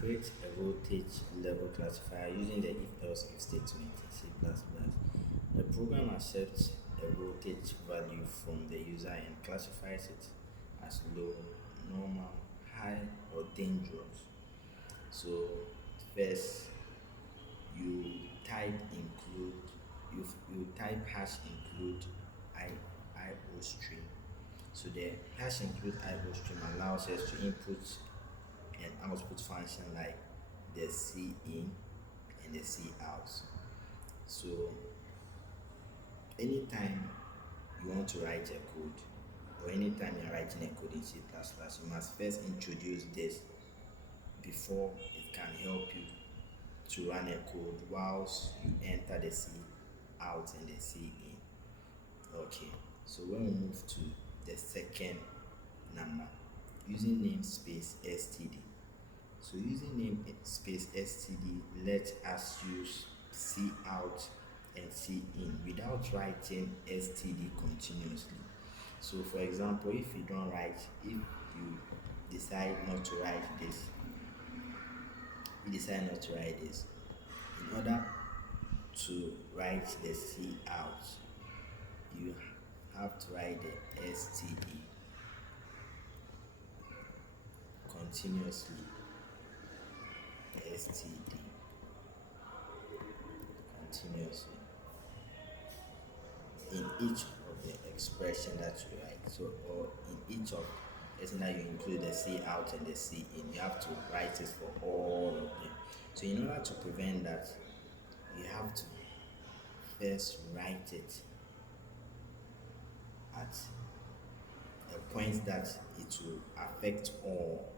Create a voltage level classifier using the if-else if statement in C++. The program accepts a voltage value from the user and classifies it as low, normal, high, or dangerous. So first you type include you type hash include I IO string. So the hash include IO string allows us to input an output function like the C in and the C out. So anytime you want to write a code or anytime you're writing a code in C++, you must first introduce this before it can help you to run a code whilst you enter the C out and the C in. Okay, so when we move to the second number, using namespace std. So using namespace std let us use C out and C in without writing std continuously. So for example, if you decide not to write this, in order to write the C out, you have to write the std continuously. std continuously in each of the expression that you write. So, or in each of, let's say that you include the C out and the C in, you have to write it for all of them. So in order to prevent that, you have to first write it at a point that it will affect all,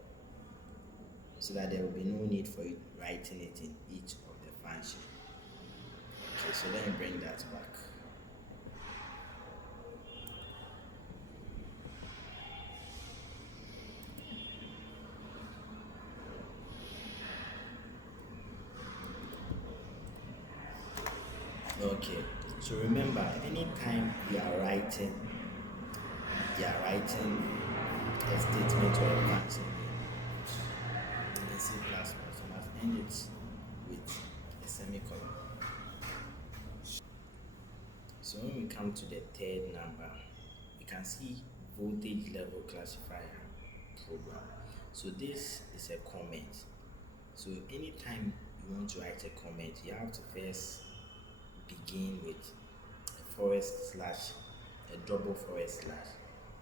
so that there will be no need for you writing it in each of the function. Okay, so let me bring that back. Okay, so remember, anytime you are writing a statement or a function in C++, you must end it with a semicolon. So when we come to the third number, we can see voltage level classifier program. So this is a comment. So anytime you want to write a comment, you have to first begin with a forward slash, a double forward slash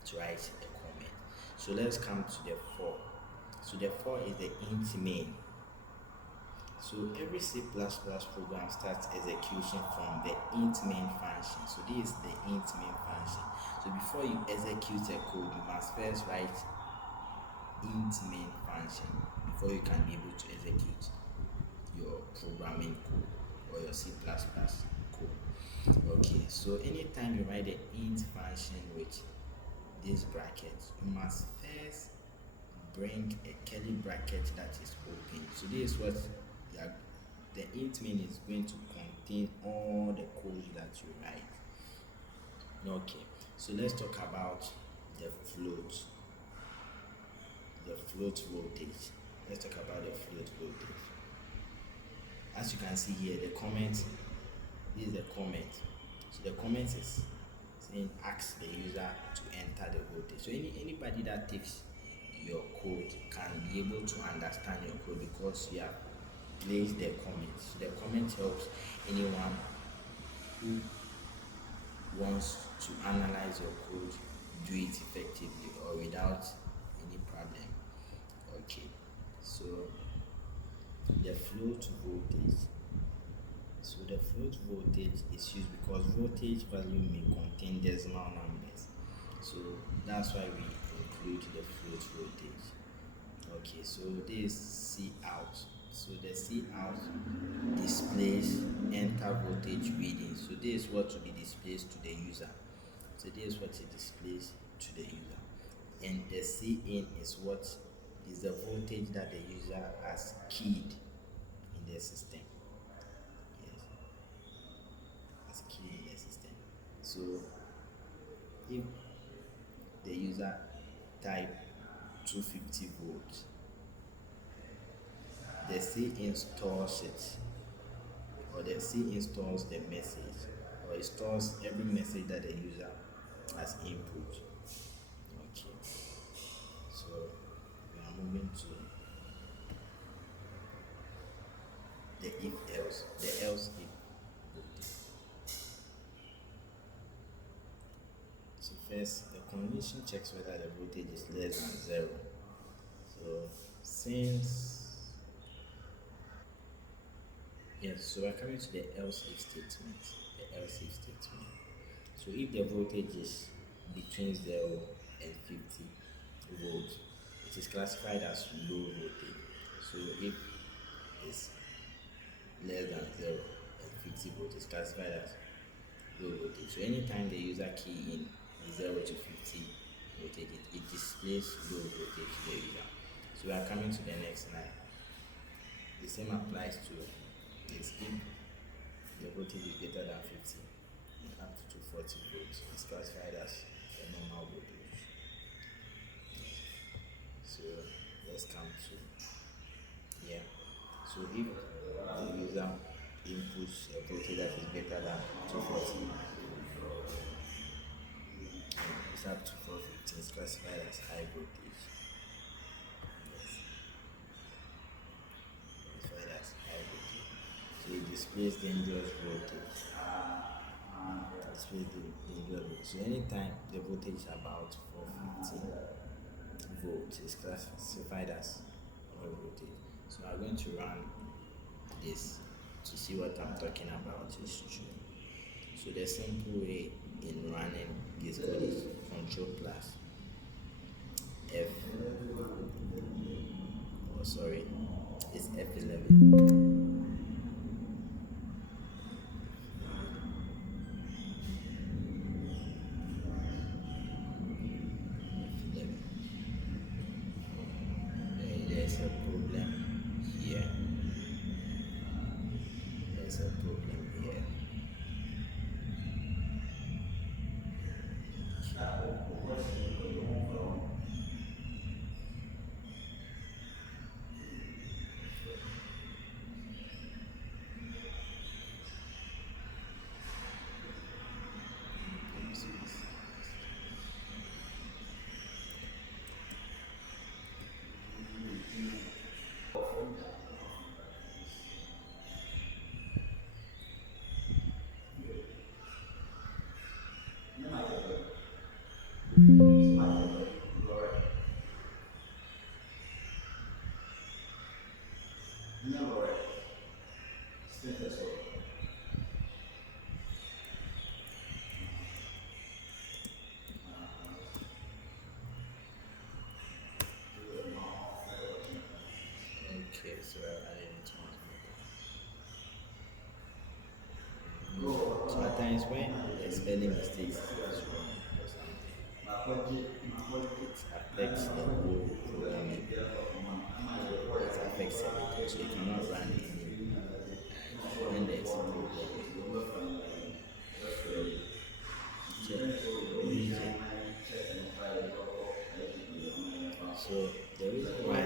to write a comment. So let's come to the for. So the for is the int main. So every C++ program starts execution from the int main function. So this is the int main function. So before you execute a code, you must first write int main function before you can be able to execute your programming code or your C++ code. Okay, so anytime you write the int function with this bracket, you must first bring a curly bracket that is open. So this is what the int main is going to contain all the code that you write. Okay, so let's talk about the float voltage. Let's talk about the float voltage. As you can see here, the comment, this is the comment. So the comment is saying ask the user to enter the voltage. So anybody that takes your code can be able to understand your code because you have placed the comment. So the comment helps anyone who wants to analyze your code do it effectively or without any problem. Okay, so the float voltage. So the float voltage is used because voltage value may contain decimal numbers. So that's why we include the float voltage. Okay, so this is C out. So the C out displays enter voltage reading. So this is what will be displayed to the user. So this is what it displays to the user. And the C in is what is the voltage that the user has keyed in the system. Yes, has keyed in the system. So if the user type 250 volts, the C installs it, or the C installs the message, or it stores every message that the user has input. Okay, so we are moving to the if else, the else if voltage. So first, the condition checks whether the voltage is less than zero. So since yes, so we're coming to the else if statement. The else if statement. So if the voltage is between 0 and 50 volts, it is classified as low voltage. So if it's less than 0 and 50 volts, it's classified as low voltage. So anytime the user key in 0 to 50 voltage, it displays low voltage to the user. So we are coming to the next line. The same applies to this. If the voltage is greater than 50 and up to 240 volts, it's classified as a normal voltage. So let's come to here. So if the user inputs a voltage that is greater than 240, it's up to 450, it's classified as high voltage. Yes, classified as high voltage. So it displays dangerous voltage. Displays the dangerous voltage. So anytime the voltage is about 450 volts, is classified as low voltage. So I'm going to run this to see what I'm talking about is true. So the simple way in running this code is control plus F, oh sorry, it's F11. F11. There's a problem here. There's a problem here. Okay, so I didn't want to. So at times when the spelling mistakes is wrong or something, it affects the whole programming. It affects everything. So you cannot run any when there's a problem. Check. So the reason why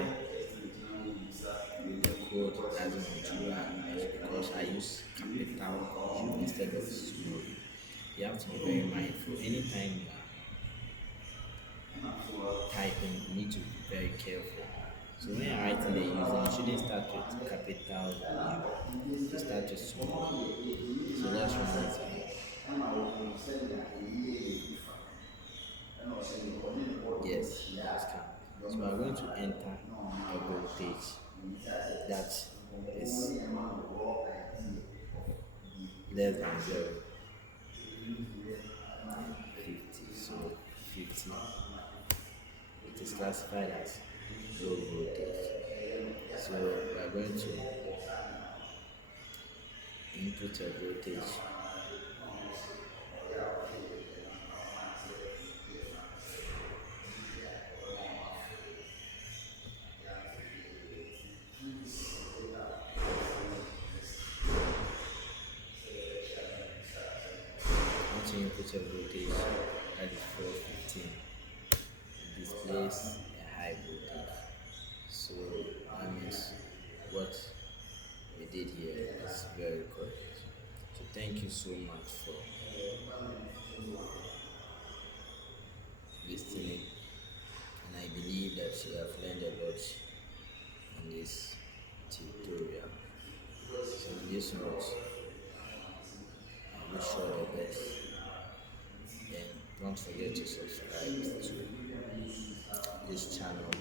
the code doesn't want to run is because I use capital U instead of small. You have to be very mindful. Anytime you are typing, you need to be very careful. So when you're writing the username, you shouldn't start with capital U. You start with small. So let's run it again. Yes, let's come. So we are going to enter a voltage that is less than 0. 50. So 50. It is classified as low voltage. So we are going to input a voltage once you input a voltage that is 415, it displays a high voltage. So that means what thank you so much for listening, and I believe that you have learned a lot in this tutorial. So on this note, I wish you all the best, and don't forget to subscribe to this channel